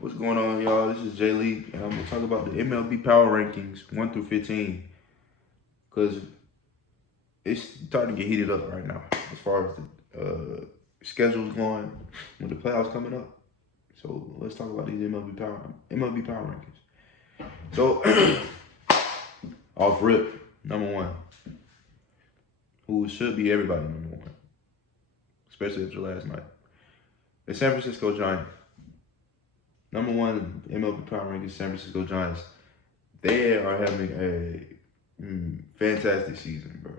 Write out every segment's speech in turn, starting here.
What's going on, y'all? This is Jay Lee, and I'm gonna talk about the MLB Power Rankings 1 through 15, because it's starting to get heated up right now as far as the schedule's going with the playoffs coming up. So let's talk about these MLB Power Rankings. So off rip, number one, who should be everybody number one, especially after last night, the San Francisco Giants. Number one MLB Power Rankings, San Francisco Giants. They are having a fantastic season, bro.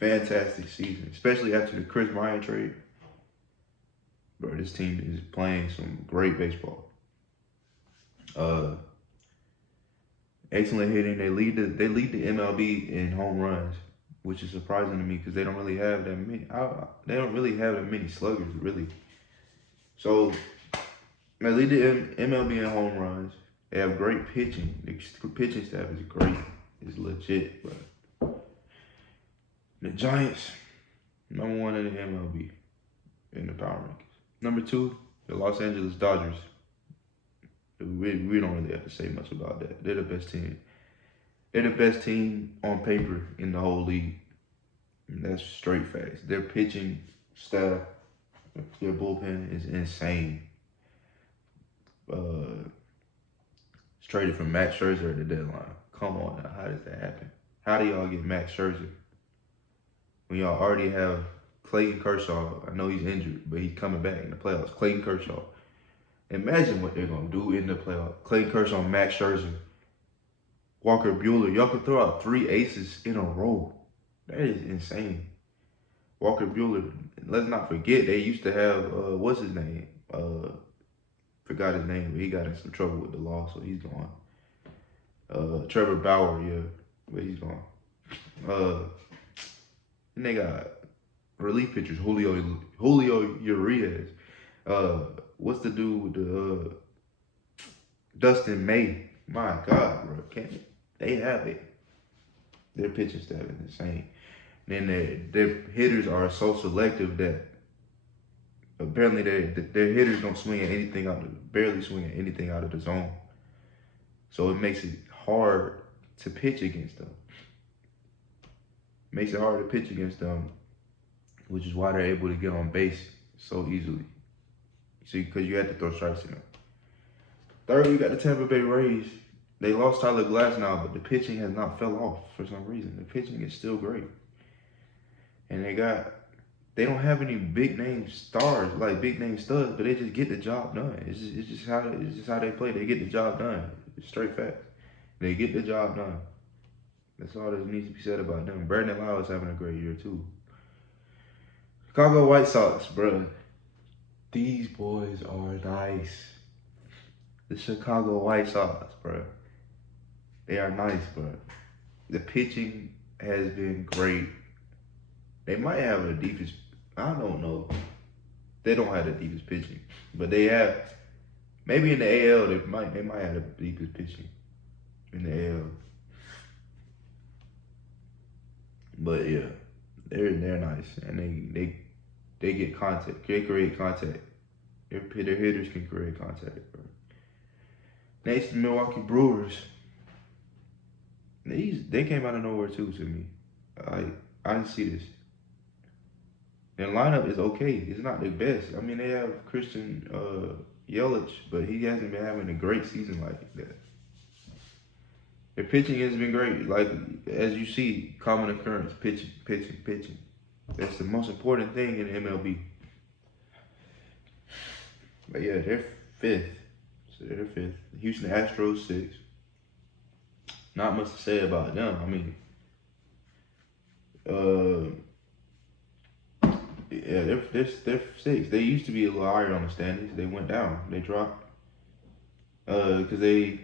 Fantastic season, especially after the Chris Bryant trade. Bro, this team is playing some great baseball. Excellent hitting. They lead the MLB in home runs, which is surprising to me because they don't really have that many. They don't really have that many sluggers, really. So they lead the MLB in home runs. They have great pitching. The pitching staff is great. It's legit, but the Giants, number one in the MLB in the power rankings. Number two, the Los Angeles Dodgers. We don't really have to say much about that. They're the best team. They're the best team on paper in the whole league. And that's straight facts. Their pitching staff, their bullpen is insane. It's traded from Max Scherzer at the deadline. Come on now, how does that happen? How do y'all get Max Scherzer when y'all already have Clayton Kershaw? I know he's injured, but he's coming back in the playoffs. Clayton Kershaw. Imagine what they're going to do in the playoffs. Clayton Kershaw, Max Scherzer, Walker Buehler. Y'all can throw out 3 aces in a row. That is insane. Walker Buehler, let's not forget, they used to have, what's his name? Forgot his name, but he got in some trouble with the law, so he's gone. Trevor Bauer, yeah, but he's gone. And they got relief pitchers, Julio Urias. What's the dude with the Dustin May? My God, bro, they have it. Their pitching staff is insane. Then their hitters are so selective that apparently their hitters don't swing at anything barely swing at anything out of the zone. So it makes it hard to pitch against them. Makes it hard to pitch against them, which is why they're able to get on base so easily. See, because you have to throw strikes in them. Third, we got the Tampa Bay Rays. They lost Tyler Glass now, but the pitching has not fell off for some reason. The pitching is still great. And they don't have any big name stars, like big name studs, but they just get the job done. It's just how they play. They get the job done. It's straight facts. They get the job done. That's all that needs to be said about them. Brandon Lau is having a great year too. Chicago White Sox, bro. These boys are nice. The Chicago White Sox, bro. They are nice, bro. The pitching has been great. They might have the deepest, I don't know. They don't have the deepest pitching, but they have, maybe in the AL, they might have the deepest pitching in the AL. But yeah, they're nice, and they get contact. They create contact. Their hitters can create contact, bro. Next, the Milwaukee Brewers. They came out of nowhere too to me. I didn't see this. Their lineup is okay. It's not the best. I mean, they have Christian Yelich, but he hasn't been having a great season like that. Their pitching has been great. Like, as you see, common occurrence, pitching. That's the most important thing in MLB. But yeah, they're 5th. So they're 5th. Houston Astros 6th. Not much to say about them. I mean, yeah, they're 6th. They used to be a little higher on the standings. They went down. They dropped. Because the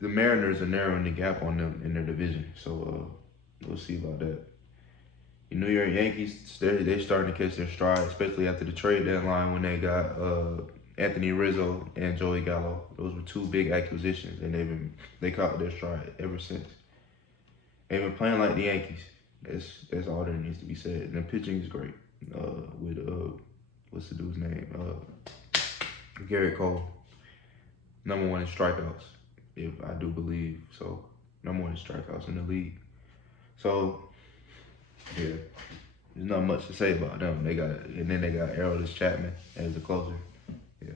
Mariners are narrowing the gap on them in their division. So we'll see about that. The New York Yankees, they're starting to catch their stride, especially after the trade deadline when they got Anthony Rizzo and Joey Gallo. Those were 2 big acquisitions, and they caught their stride ever since. They've been playing like the Yankees. That's all that needs to be said. And the pitching is great with what's the dude's name? Garrett Cole. Number 1 in strikeouts, if I do believe so. Number 1 in strikeouts in the league. So, yeah, there's not much to say about them. They got Aroldis Chapman as the closer. Yeah,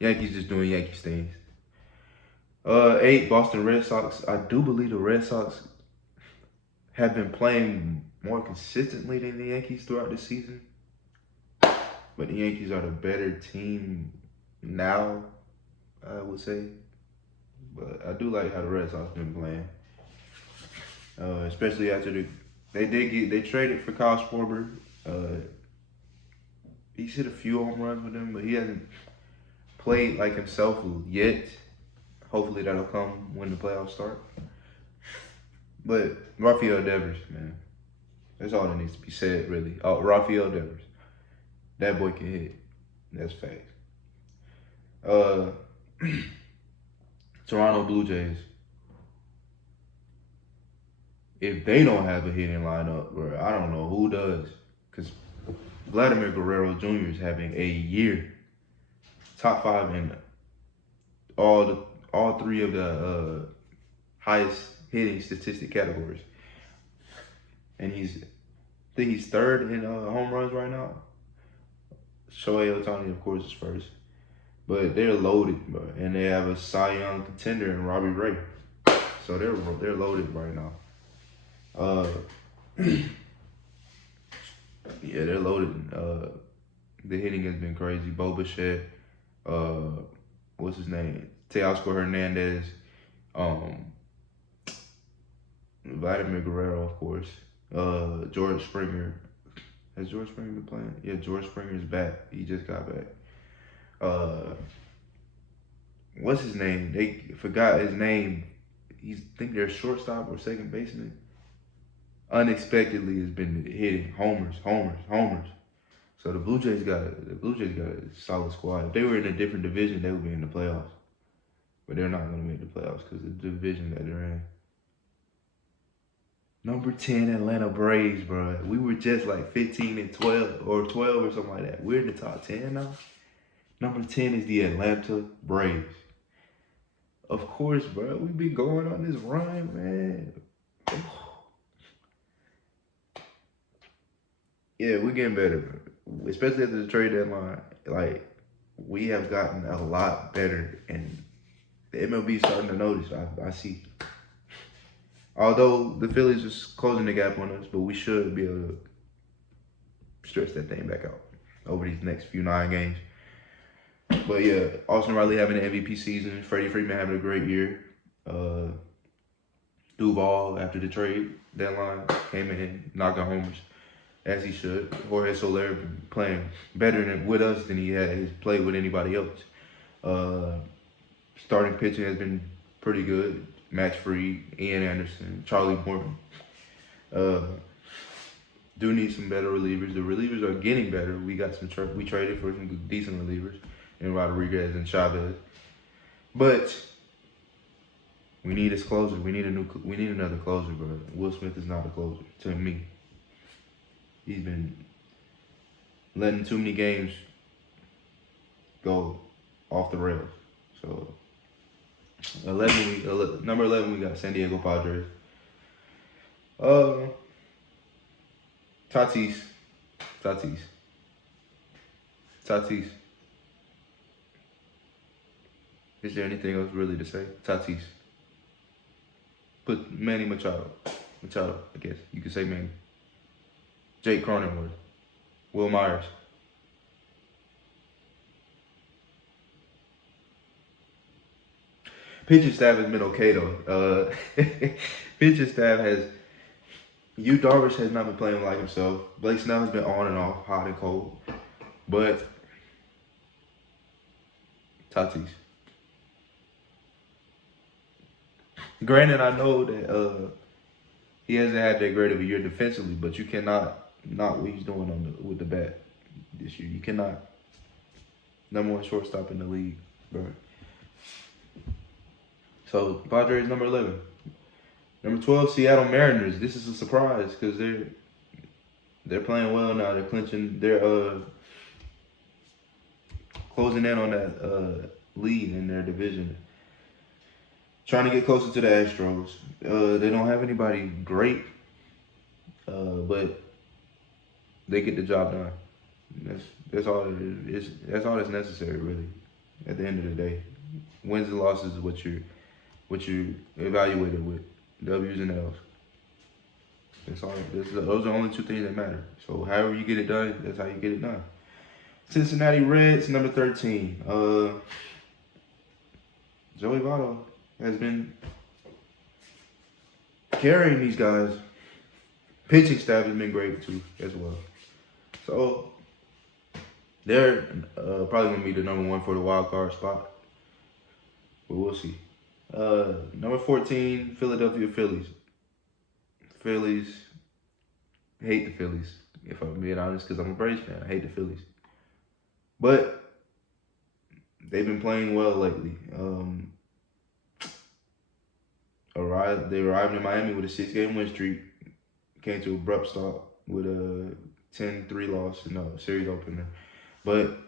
Yankees just doing Yankees things. 8, Boston Red Sox. I do believe the Red Sox have been playing more consistently than the Yankees throughout the season. But the Yankees are the better team now, I would say. But I do like how the Red Sox been playing. Especially after they traded for Kyle Schwarber. He's hit a few home runs with them, but he hasn't played like himself yet. Hopefully that'll come when the playoffs start. But Rafael Devers, man, that's all that needs to be said, really. Oh, Rafael Devers, that boy can hit. That's fact. Toronto Blue Jays. If they don't have a hitting lineup, bro, I don't know who does. Because Vladimir Guerrero Jr. is having a year. Top 5 in all 3 of the highest hitting statistic categories. And I think he's 3rd in home runs right now. Shohei Ohtani, of course, is 1st. But they're loaded, bro. And they have a Cy Young contender in Robbie Ray. So they're loaded right now. Yeah, they're loaded. The hitting has been crazy. Bo Bichette, what's his name? Teoscar Hernandez, Vladimir Guerrero, of course. George Springer. Has George Springer been playing? Yeah, George Springer's back. He just got back. What's his name? They forgot his name. I think they're shortstop or second baseman. Unexpectedly has been hitting homers. So the Blue Jays got a solid squad. If they were in a different division, they would be in the playoffs. But they're not going to make the playoffs because of the division that they're in. Number 10, Atlanta Braves, bro. We were just like 15 and 12 or 12 or something like that. We're in the top 10 now. Number 10 is the Atlanta Braves. Of course, bro. We've been going on this run, man. Yeah, we're getting better, especially after the trade deadline. Like, we have gotten a lot better, and the MLB is starting to notice. I see. Although the Phillies is closing the gap on us, but we should be able to stretch that thing back out over these next few 9 games. But yeah, Austin Riley having an MVP season. Freddie Freeman having a great year. Duval, after the trade deadline, came in, knocking homers, as he should. Jorge Soler playing better with us than he has played with anybody else. Starting pitching has been pretty good. Max Fried, Ian Anderson, Charlie Morton. Do need some better relievers. The relievers are getting better. We got we traded for some decent relievers in Rodriguez and Chavez. But we need this closer. We need another closer, bro. Will Smith is not a closer to me. He's been letting too many games go off the rails. So number 11, we got San Diego Padres. Tatis. Is there anything else really to say? Tatis. Put Manny Machado, I guess. You could say Manny. Jake Cronenworth. Will Myers. Pitching staff has been okay, though. Pitching staff Yu Darvish has not been playing like himself. Blake Snell has been on and off, hot and cold. But Tatis. Granted, I know that he hasn't had that great of a year defensively, but you cannot knock what he's doing with the bat this year. You cannot. Number 1 shortstop in the league, bro. So Padres number 11. Number 12, Seattle Mariners. This is a surprise because they're playing well now. They're clinching. They're closing in on that lead in their division. Trying to get closer to the Astros. They don't have anybody great, but they get the job done. That's all it is. That's all that's necessary, really. At the end of the day, wins and losses is what you evaluated with, W's and L's. That's all. Those are the only two things that matter. So however you get it done, that's how you get it done. Cincinnati Reds, number 13. Joey Votto has been carrying these guys. Pitching staff has been great too, as well. So they're probably gonna be the number one for the wild card spot, but we'll see. Number 14, Philadelphia Phillies. Phillies, hate the Phillies, if I'm being honest, because I'm a Braves fan. I hate the Phillies. But they've been playing well lately. They arrived in Miami with a 6-game win streak. Came to an abrupt stop with a 10-3 loss in the series opener. But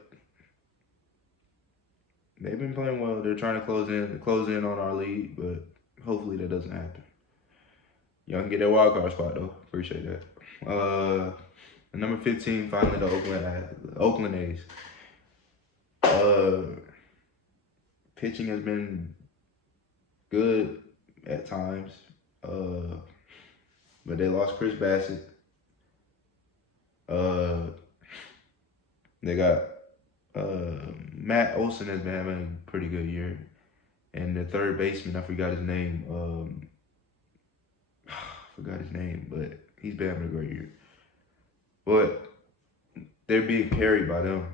they've been playing well. They're trying to close in on our lead, but hopefully that doesn't happen. Y'all can get that wild card spot though. Appreciate that. Number 15, finally the Oakland A's. Pitching has been good at times, but they lost Chris Bassett. They got Matt Olson has been having a pretty good year, and the third baseman, I forgot his name. But he's been having a great year. But they're being carried by them,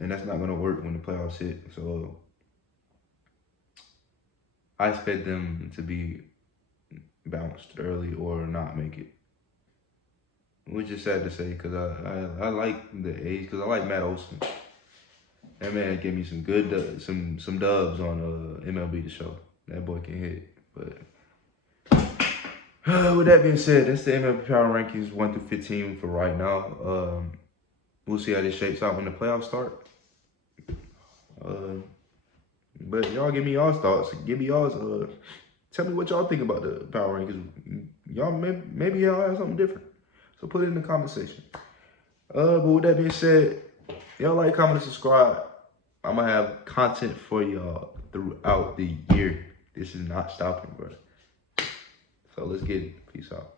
and that's not going to work when the playoffs hit. So I expect them to be bounced early or not make it, which is sad to say because I like the A's because I like Matt Olson. That man gave me some good some dubs on MLB The Show. That boy can hit. But with that being said, that's the MLB Power Rankings 1 through 15 for right now. We'll see how this shapes out when the playoffs start. But y'all give me y'all's thoughts. Give me y'all's. Tell me what y'all think about the Power Rankings. Y'all maybe y'all have something different. So put it in the comment section. But with that being said, y'all like, comment, and subscribe. I'm gonna have content for y'all throughout the year. This is not stopping, bro. So let's get it. Peace out.